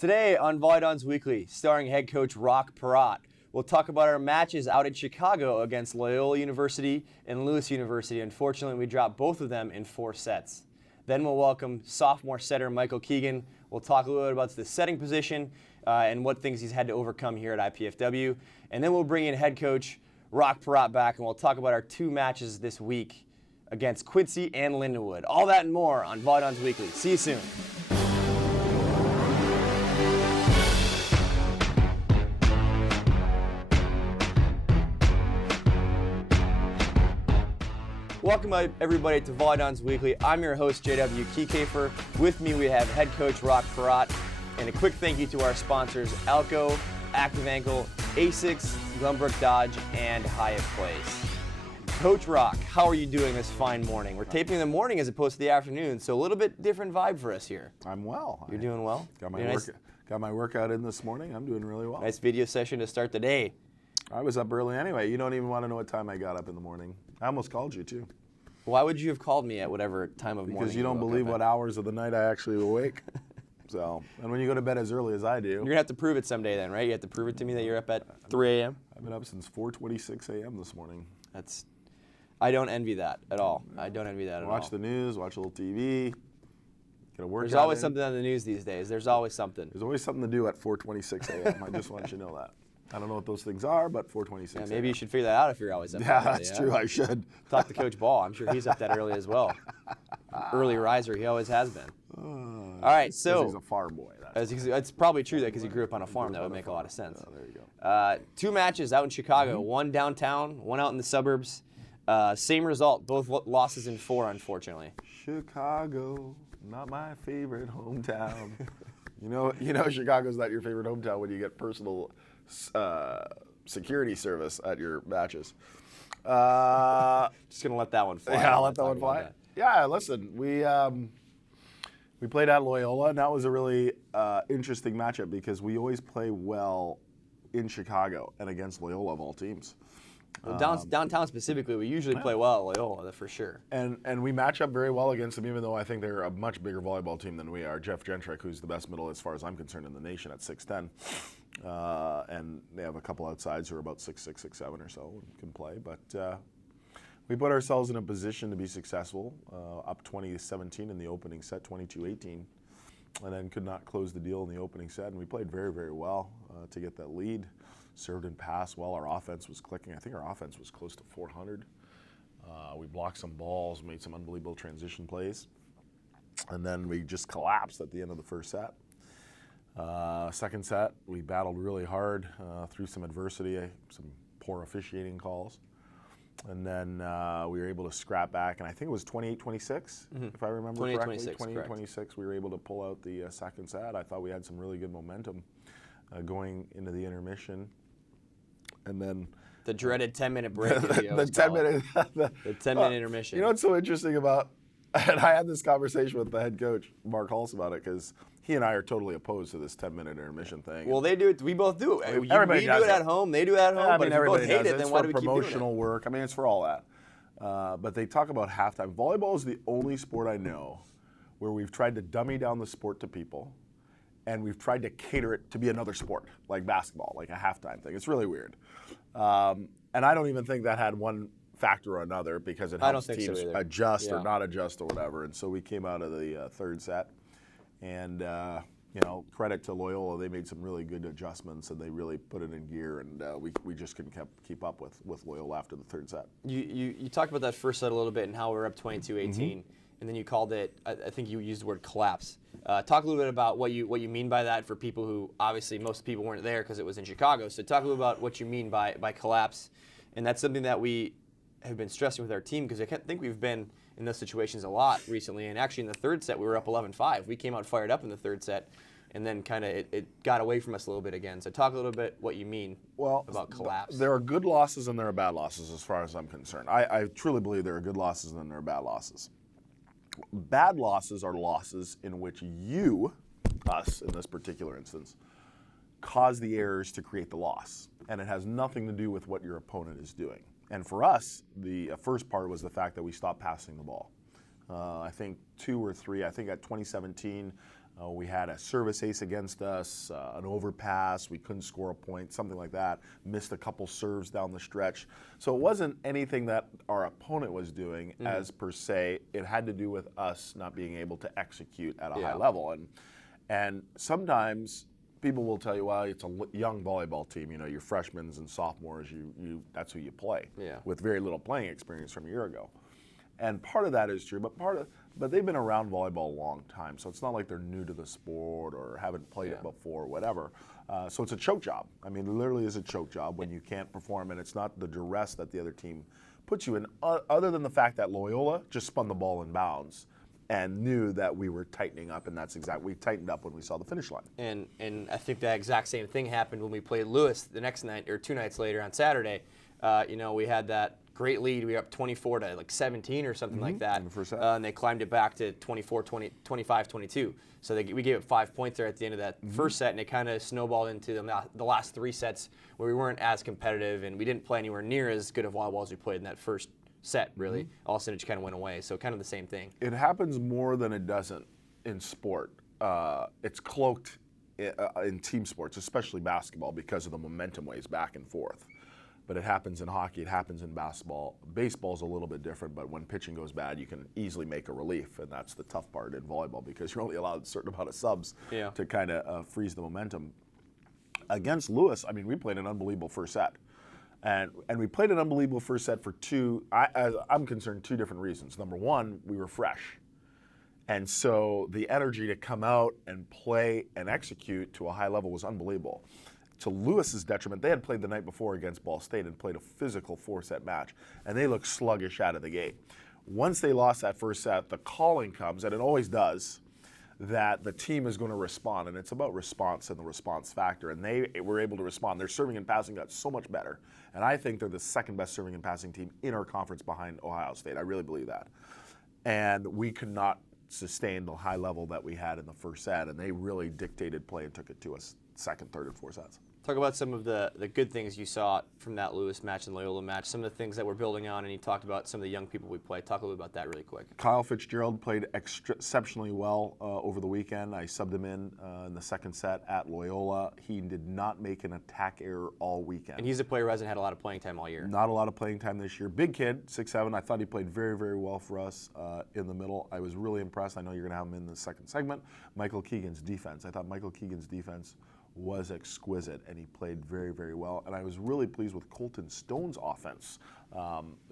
Today on VolleyDons Weekly, starring head coach Rock Perot, we'll talk about our matches out in Chicago against Loyola University and Lewis University. Unfortunately, we dropped both of them in 4 sets. Then we'll welcome sophomore setter Michael Keegan. We'll talk a little bit about the setting position and what things he's had to overcome here at IPFW. And then we'll bring in head coach Rock Perot back, and we'll talk about our 2 matches this week against Quincy and Lindenwood. All that and more on VolleyDons Weekly. See you soon. Welcome everybody to VolleyDons Weekly. I'm your host, JW Keycafer. With me we have head coach Rock Perot. And a quick thank you to our sponsors, Alco, Active Ankle, ASICS, Glenbrook Dodge, and Hyatt Place. Coach Rock, how are you doing this fine morning? We're taping in the morning as opposed to the afternoon, so a little bit different vibe for us here. I'm well. You're doing well? Got my workout in this morning. I'm doing really well. Nice video session to start the day. I was up early anyway. You don't even want to know what time I got up in the morning. I almost called you too. Why would you have called me at whatever time of morning? Because you don't believe what hours of the night I actually awake. So, and when you go to bed as early as I do. You're going to have to prove it someday then, right? You have to prove it to me that you're up at 3 a.m.? I've been up since 4:26 a.m. this morning. I don't envy that at all. I don't envy that at all. Watch the news, watch a little TV, get a workout. There's always something on the news these days. There's always something. There's always something to do at 4:26 a.m. I just want you to know that. I don't know what those things are, but 4:26 Yeah, maybe you should figure that out if you're always up. Yeah, that's true. I should. Talk to Coach Ball. I'm sure he's up that early as well. Early riser, he always has been. All right, so he's a farm boy. It's probably true that because he grew up on a farm. That would make a lot of sense. Oh, there you go. 2 matches out in Chicago. One downtown, one out in the suburbs. Same result. Both losses in 4, unfortunately. Chicago, not my favorite hometown. you know, Chicago's not your favorite hometown when you get personal security service at your matches. Just gonna let that one fly. Yeah, I'll let that one fly. Yeah, listen, we played at Loyola, and that was a really interesting matchup because we always play well in Chicago and against Loyola of all teams. Well, downtown specifically, we usually play well at Loyola, for sure. And we match up very well against them, even though I think they're a much bigger volleyball team than we are. Jeff Gentrick, who's the best middle as far as I'm concerned in the nation at 6'10", and they have a couple outsides who are about 6'6", 6'7" or so and can play. But we put ourselves in a position to be successful, up 20-17 in the opening set, 22-18, and then could not close the deal in the opening set. And we played very, very well to get that lead. Served and passed well. Our offense was clicking. I think our offense was close to 400. We blocked some balls, made some unbelievable transition plays. And then we just collapsed at the end of the first set. Second set, we battled really hard through some adversity, some poor officiating calls. And then we were able to scrap back, and I think it was 28-26, if I remember correctly. 28-26, we were able to pull out the second set. I thought we had some really good momentum going into the intermission. And then the dreaded 10-minute break. the 10-minute intermission. You know what's so interesting about, and I had this conversation with the head coach, Mark Hulse, about it, because he and I are totally opposed to this 10-minute intermission thing. Well, they do it. We both do it. Everybody we does do it at home. They do it at home. But if you both hate it, then why do we keep doing it? It's for promotional work. I mean, it's for all that. But they talk about halftime. Volleyball is the only sport I know where we've tried to dummy down the sport to people, and we've tried to cater it to be another sport, like basketball, like a halftime thing. It's really weird. And I don't even think that had one factor or another because it helps teams adjust or not adjust or whatever. And so we came out of the third set, and credit to Loyola, they made some really good adjustments and they really put it in gear, and we just couldn't keep up with Loyola after the third set. You talked about that first set a little bit and how we were up 22-18. And then you called it, I think you used the word collapse. Talk a little bit about what you mean by that for people who, obviously most people weren't there because it was in Chicago. So talk a little about what you mean by collapse. And that's something that we have been stressing with our team because I think we've been in those situations a lot recently. And actually in the third set, we were up 11-5. We came out fired up in the third set, and then kind of it got away from us a little bit again. So talk a little bit what you mean about collapse. There are good losses and there are bad losses as far as I'm concerned. I truly believe there are good losses and there are bad losses. Bad losses are losses in which you, us in this particular instance, cause the errors to create the loss. And it has nothing to do with what your opponent is doing. And for us, the first part was the fact that we stopped passing the ball. I think 2 or 3, I think at 2017, We had a service ace against us, an overpass, we couldn't score a point, something like that. Missed a couple serves down the stretch. So it wasn't anything that our opponent was doing as per se. It had to do with us not being able to execute at a high level. And sometimes people will tell you, well, it's a young volleyball team. You know, your freshmen and sophomores, that's who you play with very little playing experience from a year ago. And part of that is true, but they've been around volleyball a long time, so it's not like they're new to the sport or haven't played it before, whatever. So it's a choke job. I mean, it literally is a choke job when you can't perform, and it's not the duress that the other team puts you in, other than the fact that Loyola just spun the ball in bounds and knew that we were tightening up, and we tightened up when we saw the finish line. And I think that exact same thing happened when we played Lewis the next night, or 2 nights later on Saturday. We had that great lead. We were up 24 to like 17 or something like that. And they climbed it back to 25-22. So we gave it 5 points there at the end of that first set, and it kind of snowballed into the last 3 sets where we weren't as competitive, and we didn't play anywhere near as good of volleyball as we played in that first set, really. All of a sudden, it just kind of went away. So kind of the same thing. It happens more than it doesn't in sport. It's cloaked in team sports, especially basketball, because of the momentum ways back and forth. But it happens in hockey, it happens in basketball. Baseball's a little bit different, but when pitching goes bad, you can easily make a relief, and that's the tough part in volleyball, because you're only allowed a certain amount of subs to kind of freeze the momentum. Against Lewis, I mean, we played an unbelievable first set. And we played an unbelievable first set for as I'm concerned, 2 different reasons. Number one, we were fresh. And so the energy to come out and play and execute to a high level was unbelievable. To Lewis's detriment, they had played the night before against Ball State and played a physical 4-set match, and they looked sluggish out of the gate. Once they lost that first set, the calling comes, and it always does, that the team is going to respond, and it's about response and the response factor, and they were able to respond. Their serving and passing got so much better, and I think they're the second best serving and passing team in our conference behind Ohio State. I really believe that. And we could not sustain the high level that we had in the first set, and they really dictated play and took it to us second, third, and 4 sets. Talk about some of the good things you saw from that Lewis match and Loyola match, some of the things that we're building on, and you talked about some of the young people we played. Talk a little about that really quick. Kyle Fitzgerald played exceptionally well over the weekend. I subbed him in the second set at Loyola. He did not make an attack error all weekend. And he's a player who hasn't had a lot of playing time all year. Not a lot of playing time this year. Big kid, 6'7". I thought he played very, very well for us in the middle. I was really impressed. I know you're going to have him in the second segment. Michael Keegan's defense. I thought Michael Keegan's defense was exquisite, and he played very, very well. And I was really pleased with Colton Stone's offense.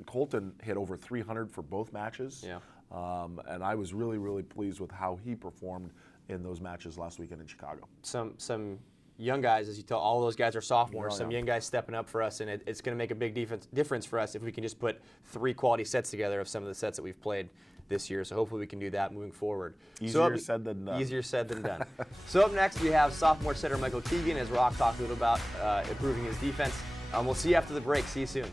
Colton hit over 300 for both matches, and I was really, really pleased with how he performed in those matches last weekend in Chicago. Some young guys, as you tell, all those guys are sophomores. Some young guys stepping up for us, and it's going to make a big difference for us if we can just put 3 quality sets together of some of the sets that we've played this year. So hopefully we can do that moving forward. Easier said than done. Easier said than done. So up next we have sophomore setter Michael Keegan, as Rock talked a little about improving his defense. We'll see you after the break. See you soon.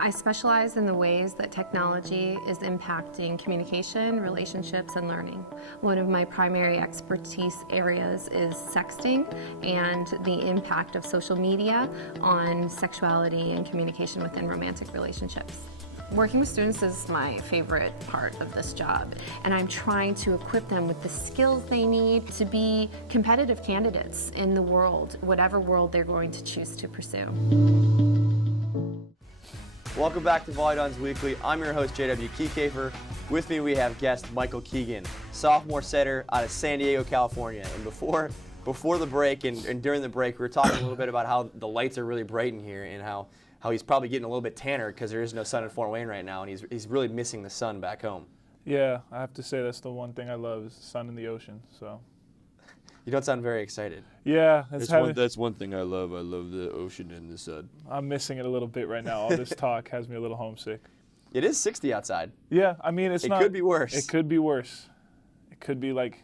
I specialize in the ways that technology is impacting communication, relationships, and learning. One of my primary expertise areas is sexting and the impact of social media on sexuality and communication within romantic relationships. Working with students is my favorite part of this job, and I'm trying to equip them with the skills they need to be competitive candidates in the world, whatever world they're going to choose to pursue. Welcome back to VolleyDons Weekly. I'm your host, J.W. Keycafer. With me, we have guest Michael Keegan, sophomore setter out of San Diego, California. And before the break and during the break, we were talking a little bit about how the lights are really bright in here and how he's probably getting a little bit tanner because there is no sun in Fort Wayne right now, and he's really missing the sun back home. Yeah, I have to say that's the one thing I love is the sun and the ocean. So. You don't sound very excited. Yeah, that's one thing I love. I love the ocean and the sun. I'm missing it a little bit right now. All this talk has me a little homesick. It is 60 outside. Yeah, I mean it could be worse. It could be worse. It could be like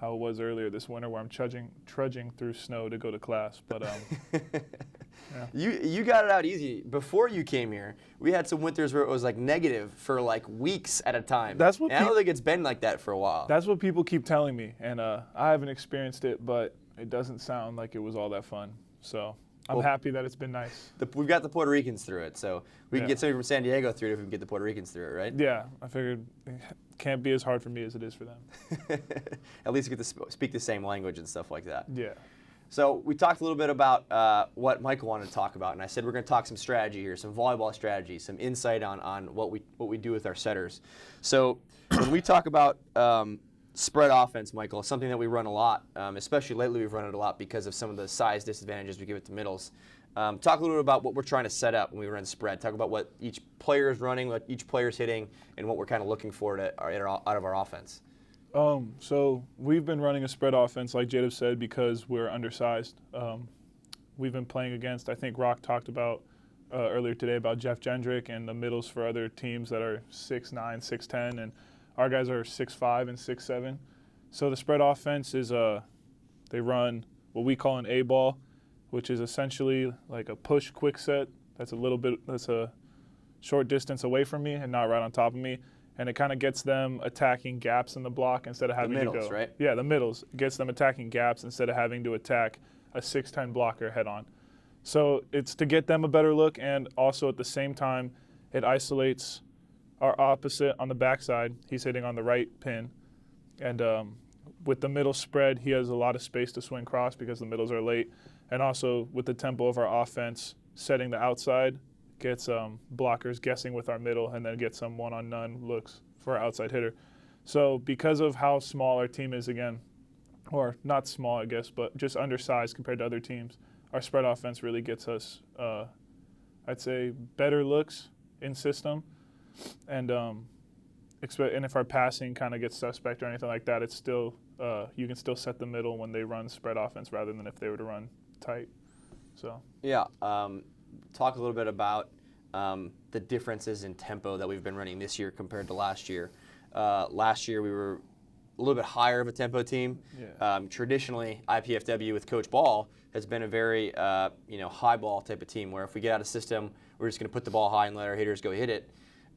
how it was earlier this winter where I'm trudging through snow to go to class. But yeah. You got it out easy. Before you came here, we had some winters where it was like negative for like weeks at a time. I don't think it's been like that for a while. That's what people keep telling me, and I haven't experienced it, but it doesn't sound like it was all that fun. So I'm happy that it's been nice. We've got the Puerto Ricans through it, so we can Yeah. get somebody from San Diego through it if we can get the Puerto Ricans through it, right? Yeah, I figured it can't be as hard for me as it is for them. At least you get to speak the same language and stuff like that. Yeah. So we talked a little bit about what Michael wanted to talk about, and I said we're going to talk some strategy here, some volleyball strategy, some insight on what we do with our setters. So when we talk about spread offense, Michael, something that we run a lot, especially lately we've run it a lot because of some of the size disadvantages we give it to middles. Talk a little bit about what we're trying to set up when we run spread. Talk about what each player is running, what each player is hitting, and what we're kind of looking for out of our offense. So we've been running a spread offense, like Jadab said, because we're undersized. We've been playing against, I think Rock talked about earlier today about Jeff Gendrick and the middles for other teams that are 6'9", 6'10", and our guys are 6'5" and 6'7". So the spread offense is they run what we call an A ball, which is essentially like a push quick set that's a short distance away from me and not right on top of me. And it kind of gets them attacking gaps in the block instead of having to go. Right? Yeah, the middles. It gets them attacking gaps instead of having to attack a 6'10" blocker head on. So it's to get them a better look, and also at the same time, it isolates our opposite on the backside. He's hitting on the right pin. And with the middle spread, he has a lot of space to swing cross because the middles are late. And also with the tempo of our offense, setting the outside gets blockers guessing with our middle and then gets some one-on-none looks for our outside hitter. So because of how small our team is again, or not small I guess, but just undersized compared to other teams, our spread offense really gets us, I'd say, better looks in system. And if our passing kind of gets suspect or anything like that, it's still you can still set the middle when they run spread offense rather than if they were to run tight. So yeah, talk a little bit about the differences in tempo that we've been running this year compared to last year. Last year we were a little bit higher of a tempo team. Yeah. Traditionally, IPFW with Coach Ball has been a very high ball type of team where if we get out of system, we're just going to put the ball high and let our hitters go hit it.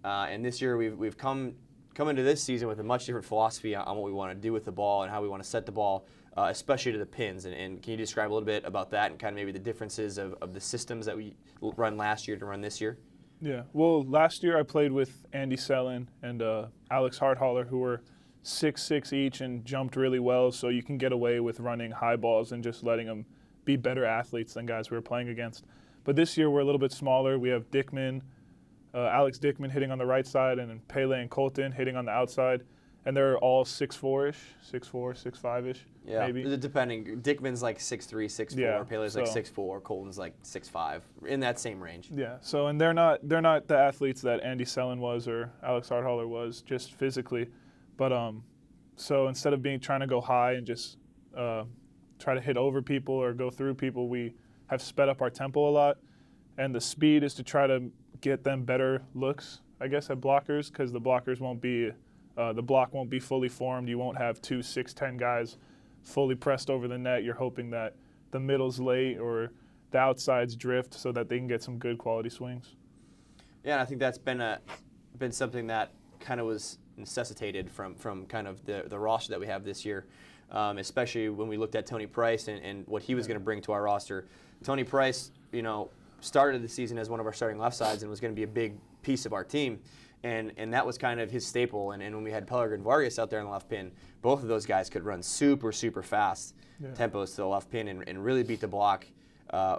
And this year we've come into this season with a much different philosophy on what we want to do with the ball and how we want to set the ball, especially to the pins. And can you describe a little bit about that and kind of maybe the differences of the systems that we run last year to run this year? Yeah. Well, last year I played with Andy Sellen and Alex Harthaller, who were 6'6" each and jumped really well, so you can get away with running high balls and just letting them be better athletes than guys we were playing against. But this year we're a little bit smaller. We have Dickman, Alex Dickman hitting on the right side, and then Pele and Colton hitting on the outside. And they're all 6'4"-ish, 6'4", 6'5"-ish, yeah, maybe. Depending. Dickman's like 6'3", 6'4". Yeah, Pele's like 6'4". Colton's like 6'5", in that same range. Yeah. So and they're not the athletes that Andy Sellen was or Alex Harthaller was, just physically. But so instead of trying to go high and just try to hit over people or go through people, we have sped up our tempo a lot. And the speed is to try to get them better looks, I guess, at blockers, because the blockers won't be, the block won't be fully formed. You won't have 2 6'10" guys fully pressed over the net. You're hoping that the middle's late or the outsides drift so that they can get some good quality swings. Yeah, and I think that's been something that kind of was necessitated from kind of the roster that we have this year, especially when we looked at Tony Price and what he was going to bring to our roster. Tony Price, started the season as one of our starting left sides and was going to be a big piece of our team. And that was kind of his staple. And when we had Pellegrin Vargas out there on the left pin, both of those guys could run super, super fast tempos to the left pin and really beat the block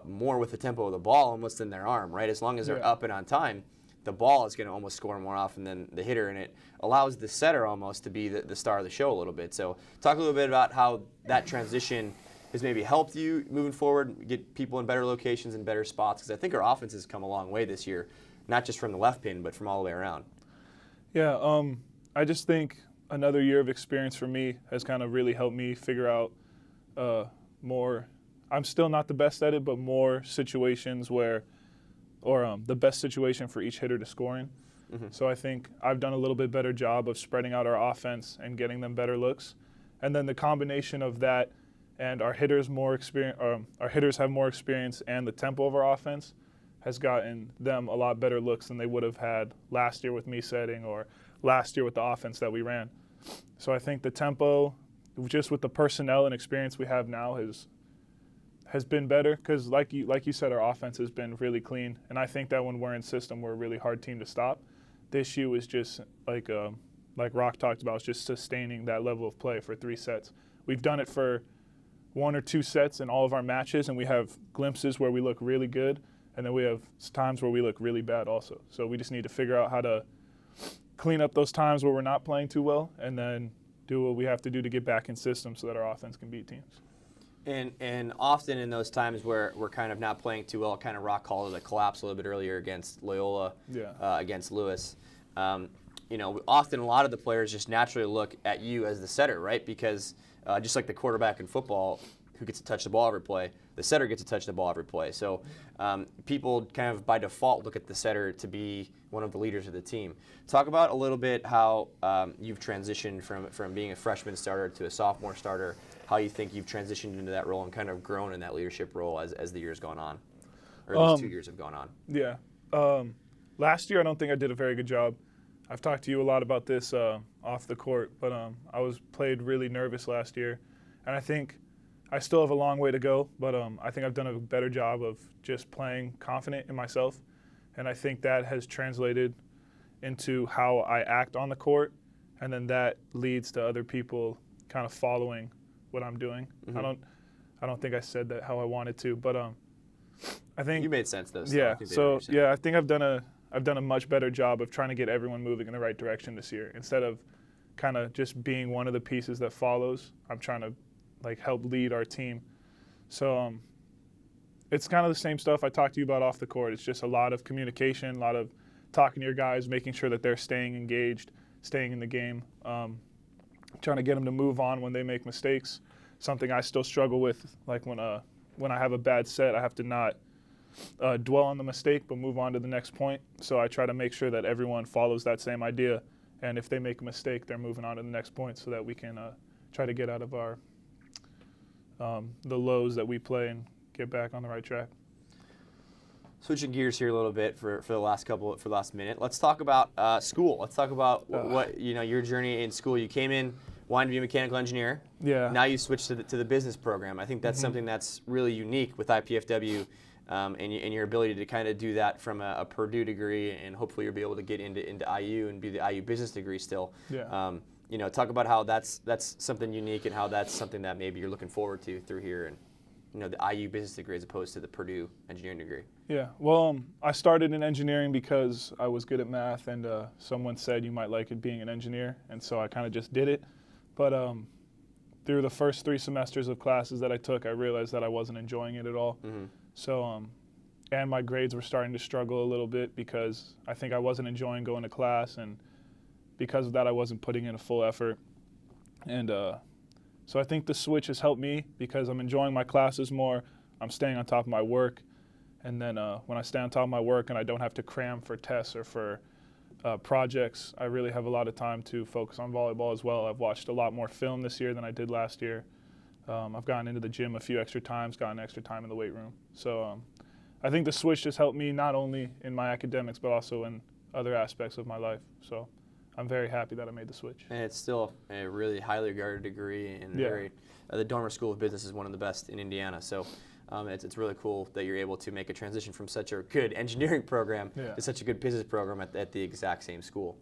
more with the tempo of the ball almost than their arm, right? As long as they're up and on time, the ball is going to almost score more often than the hitter, and it allows the setter almost to be the star of the show a little bit. So talk a little bit about how that transition has maybe helped you moving forward, get people in better locations and better spots, because I think our offense has come a long way this year, not just from the left pin, but from all the way around. Yeah, I just think another year of experience for me has kind of really helped me figure out more. I'm still not the best at it, but more situations where, or the best situation for each hitter to score in. Mm-hmm. So I think I've done a little bit better job of spreading out our offense and getting them better looks. And then the combination of that and our hitters have more experience, and the tempo of our offense has gotten them a lot better looks than they would have had last year with me setting or last year with the offense that we ran. So I think the tempo, just with the personnel and experience we have now, has been better because, like you said, our offense has been really clean. And I think that when we're in system, we're a really hard team to stop. The issue is just like Rock talked about, it's just sustaining that level of play for 3 sets. We've done it for 1 or 2 sets in all of our matches, and we have glimpses where we look really good, and then we have times where we look really bad also. So we just need to figure out how to clean up those times where we're not playing too well, and then do what we have to do to get back in system so that our offense can beat teams. And often in those times where we're kind of not playing too well, kind of Rock called it a collapse a little bit earlier against Loyola, against Lewis. Often a lot of the players just naturally look at you as the setter, right? Because just like the quarterback in football who gets to touch the ball every play, the setter gets to touch the ball every play. So people kind of by default look at the setter to be one of the leaders of the team. Talk about a little bit how you've transitioned from being a freshman starter to a sophomore starter, how you think you've transitioned into that role and kind of grown in that leadership role as the year's gone on, or at least 2 years have gone on. Yeah. Last year I don't think I did a very good job. I've talked to you a lot about this off the court, but I was played really nervous last year, and I think I still have a long way to go, but I think I've done a better job of just playing confident in myself, and I think that has translated into how I act on the court, and then that leads to other people kind of following what I'm doing. Mm-hmm. I don't think I said that how I wanted to, but I think you made sense though. Yeah. I think I've done a much better job of trying to get everyone moving in the right direction this year. Instead of kind of just being one of the pieces that follows, I'm trying to help lead our team. So it's kind of the same stuff I talked to you about off the court. It's just a lot of communication, a lot of talking to your guys, making sure that they're staying engaged, staying in the game, trying to get them to move on when they make mistakes. Something I still struggle with, like when I have a bad set, I have to not dwell on the mistake but move on to the next point. So I try to make sure that everyone follows that same idea, and if they make a mistake, they're moving on to the next point so that we can try to get out of our the lows that we play and get back on the right track. Switching gears here a little bit for the last minute. Let's talk about school. Let's talk about what your journey in school. You came in wanting to be a mechanical engineer. Yeah. Now you switched to the business program. I think that's something that's really unique with IPFW, and your ability to kind of do that from a Purdue degree, and hopefully you'll be able to get into IU and be the IU business degree still. Yeah. Talk about how that's something unique and how that's something that maybe you're looking forward to through here, and the IU business degree as opposed to the Purdue engineering degree. Yeah, well, I started in engineering because I was good at math, and someone said you might like it being an engineer, and so I kind of just did it. But through the first 3 semesters of classes that I took, I realized that I wasn't enjoying it at all. Mm-hmm. So, and my grades were starting to struggle a little bit because I think I wasn't enjoying going to class, and because of that, I wasn't putting in a full effort. And so I think the switch has helped me because I'm enjoying my classes more. I'm staying on top of my work. And then when I stay on top of my work and I don't have to cram for tests or for projects, I really have a lot of time to focus on volleyball as well. I've watched a lot more film this year than I did last year. I've gotten into the gym a few extra times, gotten extra time in the weight room. So I think the switch has helped me not only in my academics but also in other aspects of my life. So I'm very happy that I made the switch. And it's still a really highly regarded degree, and the Dormer School of Business is one of the best in Indiana. So it's really cool that you're able to make a transition from such a good engineering program to such a good business program at the exact same school.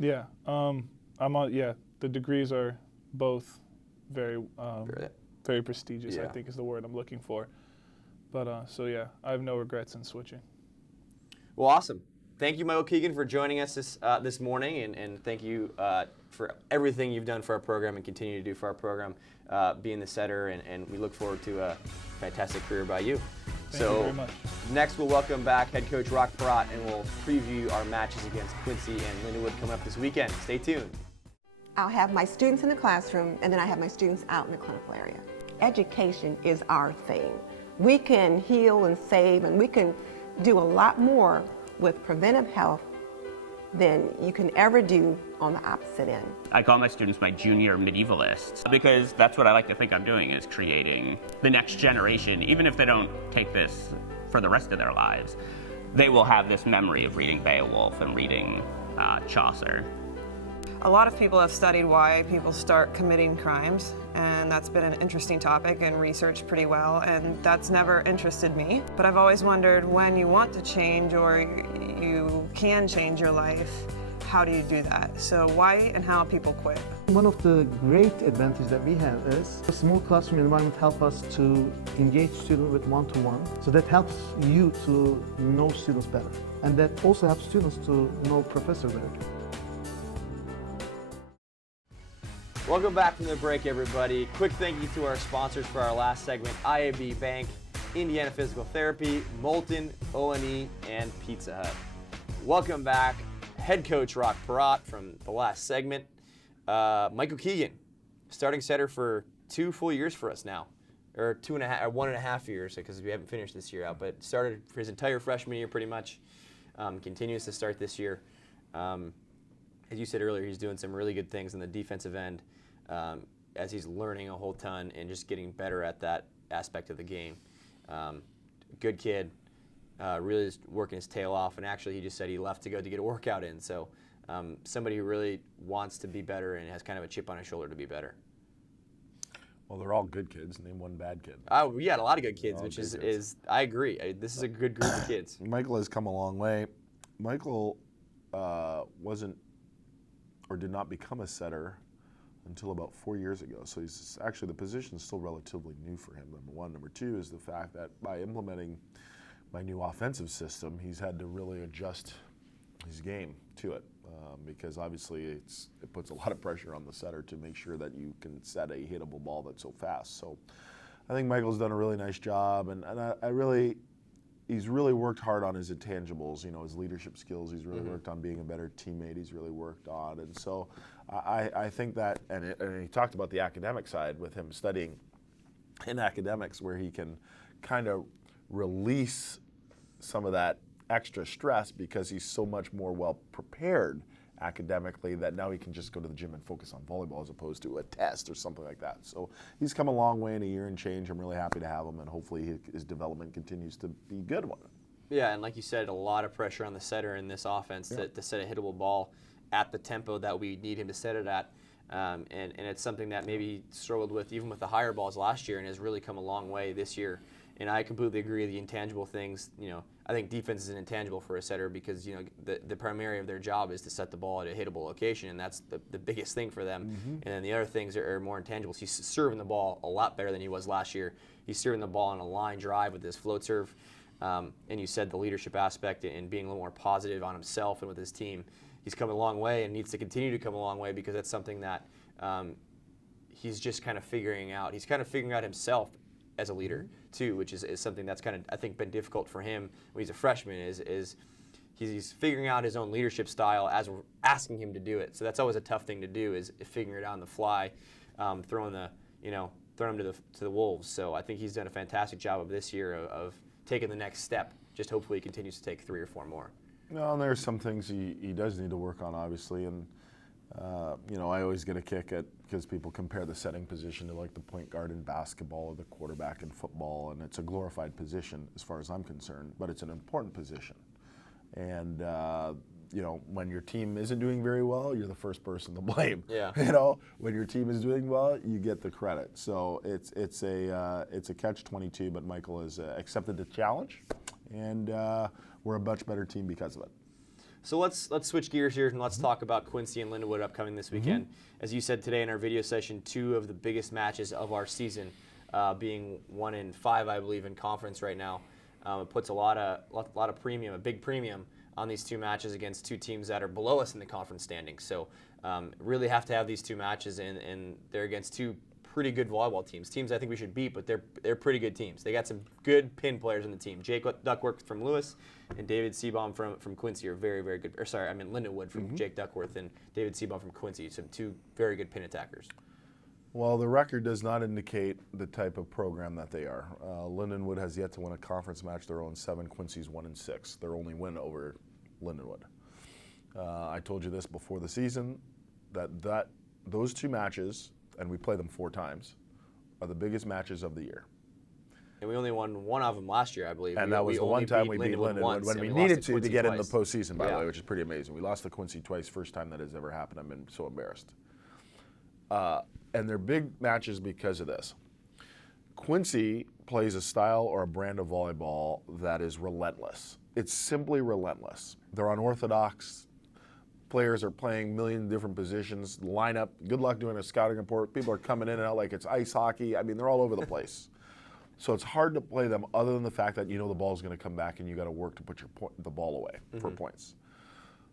Yeah, the degrees are both very prestigious. I think is the word I'm looking for. But I have no regrets in switching. Well, awesome. Thank you, Michael Keegan, for joining us this morning, and thank you for everything you've done for our program and continue to do for our program, being the setter, and we look forward to a fantastic career by you. Thank you very much. Next we'll welcome back head coach Rock Peratt, and we'll preview our matches against Quincy and Lindenwood coming up this weekend. Stay tuned. I'll have my students in the classroom, and then I have my students out in the clinical area. Education is our thing. We can heal and save, and we can do a lot more with preventive health than you can ever do on the opposite end. I call my students my junior medievalists because that's what I like to think I'm doing, is creating the next generation. Even if they don't take this for the rest of their lives, they will have this memory of reading Beowulf and reading Chaucer. A lot of people have studied why people start committing crimes, and that's been an interesting topic and researched pretty well, and that's never interested me. But I've always wondered, when you want to change or you can change your life, how do you do that? So why and how people quit? One of the great advantages that we have is a small classroom environment helps us to engage students with one-to-one. So that helps you to know students better. And that also helps students to know professor better. Welcome back from the break, everybody. Quick thank you to our sponsors for our last segment: IAB Bank, Indiana Physical Therapy, Molten, O&E, and Pizza Hut. Welcome back, head coach Rock Parat from the last segment. Michael Keegan, starting setter for 2 full years for us now, or 1.5 years, because we haven't finished this year out, but started for his entire freshman year pretty much. Continues to start this year. As you said earlier, he's doing some really good things on the defensive end as he's learning a whole ton and just getting better at that aspect of the game. Good kid, really is working his tail off, and actually he just said he left to go to get a workout in. So somebody who really wants to be better and has kind of a chip on his shoulder to be better. Well, they're all good kids. Name one bad kid. Oh, we got a lot of good kids, which is I agree. This is a good group of kids. Michael has come a long way. Michael wasn't or did not become a setter until about 4 years ago. So he's actually, the position is still relatively new for him, number one. Number two is the fact that by implementing my new offensive system, he's had to really adjust his game to it because obviously it puts a lot of pressure on the setter to make sure that you can set a hittable ball that's so fast. So I think Michael's done a really nice job, and he's really worked hard on his intangibles, his leadership skills. He's really worked on being a better teammate. He's really worked on, and so I think that, and he talked about the academic side with him studying in academics, where he can kind of release some of that extra stress because he's so much more well prepared academically that now he can just go to the gym and focus on volleyball as opposed to a test or something like that. So he's come a long way in a year and change. I'm really happy to have him, and hopefully his development continues to be a good one. Yeah, and like you said, a lot of pressure on the setter in this offense to set a hittable ball at the tempo that we need him to set it at. And it's something that maybe he struggled with even with the higher balls last year and has really come a long way this year. And I completely agree with the intangible things. I think defense is an intangible for a setter because the primary of their job is to set the ball at a hittable location, and that's the biggest thing for them. And then the other things are more intangibles. He's serving the ball a lot better than he was last year. He's serving the ball on a line drive with his float serve. And you said the leadership aspect and being a little more positive on himself and with his team. He's come a long way and needs to continue to come a long way because that's something that he's just kind of figuring out. He's kind of figuring out himself as a leader too, which is something that's kind of, I think, been difficult for him when he's a freshman, is he's figuring out his own leadership style as we're asking him to do it. So that's always a tough thing to do, is figuring it out on the fly, throwing him to the wolves. So I think he's done a fantastic job of this year of taking the next step. Just hopefully he continues to take 3 or 4 more. No, and there's some things he does need to work on, obviously, and I always get a kick at because people compare the setting position to like the point guard in basketball or the quarterback in football, and it's a glorified position as far as I'm concerned, but it's an important position. And when your team isn't doing very well, you're the first person to blame. Yeah. When your team is doing well, you get the credit. So it's a catch-22, but Michael has accepted the challenge, and we're a much better team because of it. So let's switch gears here and let's talk about Quincy and Lindenwood upcoming this weekend. As you said today in our video session, 2 of the biggest matches of our season, being 1 in 5, I believe, in conference right now. It puts a big premium on these 2 matches against 2 teams that are below us in the conference standings. So really have to have these 2 matches, and they're against 2 pretty good volleyball teams I think we should beat, but they're pretty good teams. They got some good pin players on the team. Jake Duckworth from Lewis and David Seabaum from Quincy are very, very good. Lindenwood from Jake Duckworth and David Seabaum from Quincy. So 2 very good pin attackers. Well, the record does not indicate the type of program that they are. Lindenwood has yet to win a conference match. They're 0-7. Quincy's 1-6. Their only win over Lindenwood. I told you this before the season, that those 2 matches, and we play them 4 times, are the biggest matches of the year. And we only won one of them last year, I believe. And that was the one time we beat Lindenwood once, when and we lost needed to Quincy get in the twice. postseason, by the Yeah. way, which is pretty amazing. We lost to Quincy twice, first time that has ever happened. I've been so embarrassed. And they're big matches because of this. Quincy plays a style or a brand of volleyball that is relentless. It's simply relentless. They're unorthodox. Players are playing a million different positions. Lineup, good luck doing a scouting report. People are coming in and out like it's ice hockey. I mean, they're all over the place. So it's hard to play them other than the fact that you know the ball's going to come back and you got to work to put the ball away for points.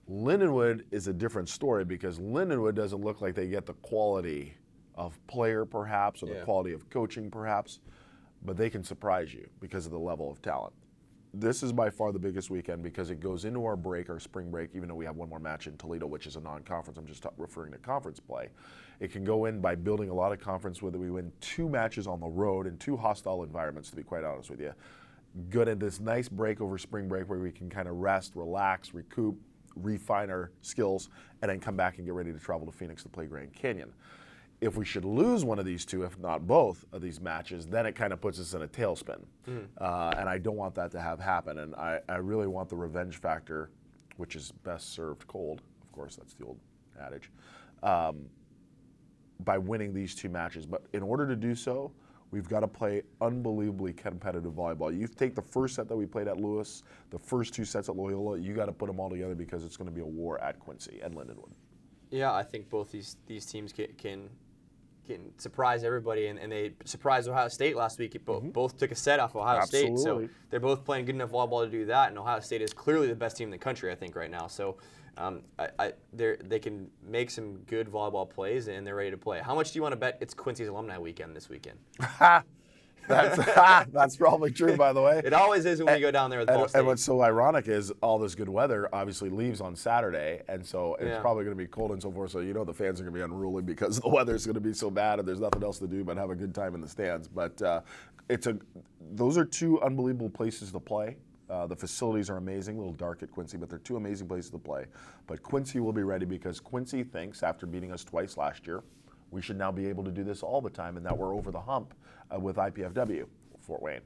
Lindenwood is a different story because Lindenwood doesn't look like they get the quality of player perhaps or the quality of coaching perhaps, but they can surprise you because of the level of talent. This is by far the biggest weekend because it goes into our break, our spring break, even though we have one more match in Toledo, which is a non-conference. I'm just referring to conference play. It can go in by building a lot of confidence, whether we win 2 matches on the road in 2 hostile environments, to be quite honest with you. Good at this nice break over spring break where we can kind of rest, relax, recoup, refine our skills, and then come back and get ready to travel to Phoenix to play Grand Canyon. If we should lose one of these 2, if not both of these matches, then it kind of puts us in a tailspin. And I don't want that to have happen. And I really want the revenge factor, which is best served cold. Of course, that's the old adage. By winning these 2 matches. But in order to do so, we've got to play unbelievably competitive volleyball. You take the first set that we played at Lewis, the first 2 sets at Loyola, you got to put them all together because it's going to be a war at Quincy and Lindenwood. Yeah, I think both these teams can surprise everybody, and they surprised Ohio State last week. Both took a set off Ohio State, so they're both playing good enough volleyball to do that, and Ohio State is clearly the best team in the country, I think, right now. So they can make some good volleyball plays, and they're ready to play. How much do you want to bet it's Quincy's alumni weekend this weekend? That's probably true, by the way. It always is when we go down there with Ball State. And what's so ironic is all this good weather obviously leaves on Saturday, and so it's probably going to be cold and so forth. So you know the fans are going to be unruly because the weather is going to be so bad, and there's nothing else to do but have a good time in the stands. But those are 2 unbelievable places to play. The facilities are amazing, a little dark at Quincy, but they're 2 amazing places to play. But Quincy will be ready because Quincy thinks, after beating us twice last year, we should now be able to do this all the time and that we're over the hump with IPFW, Fort Wayne.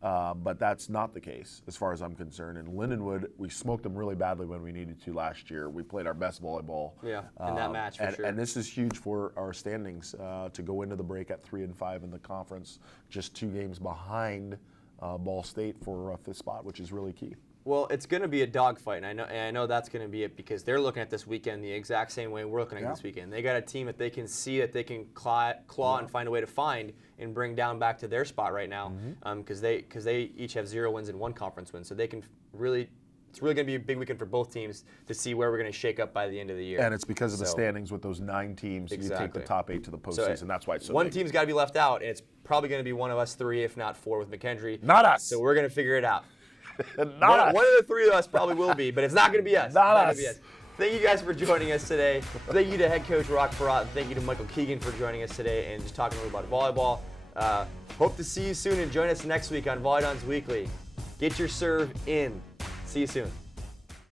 But that's not the case as far as I'm concerned. In Lindenwood, we smoked them really badly when we needed to last year. We played our best volleyball. Yeah, in that match for sure. And this is huge for our standings to go into the break at 3-5 in the conference, just 2 games behind Ball State for 5th spot, which is really key. Well, it's going to be a dogfight, and I know that's going to be it because they're looking at this weekend the exact same way we're looking at this weekend. They got a team that they can see that they can claw and find a way to find and bring down back to their spot right now because they each have 0 wins and 1 conference win, so they can really. It's really going to be a big weekend for both teams to see where we're going to shake up by the end of the year. And it's because of the standings with those 9 teams. Exactly. You take the top 8 to the postseason. That's why it's so one big. team's got to be left out, and it's probably going to be one of us 3, if not 4, with McKendree. Not us. So we're going to figure it out. Not us. One of the 3 of us probably will be, but it's not going to be us. Not us. Gonna be us. Thank you guys for joining us today. Thank you to head coach Rock Perot, and thank you to Michael Keegan for joining us today and just talking a little about volleyball. Hope to see you soon and join us next week on VolleyDons Weekly. Get your serve in. See you soon.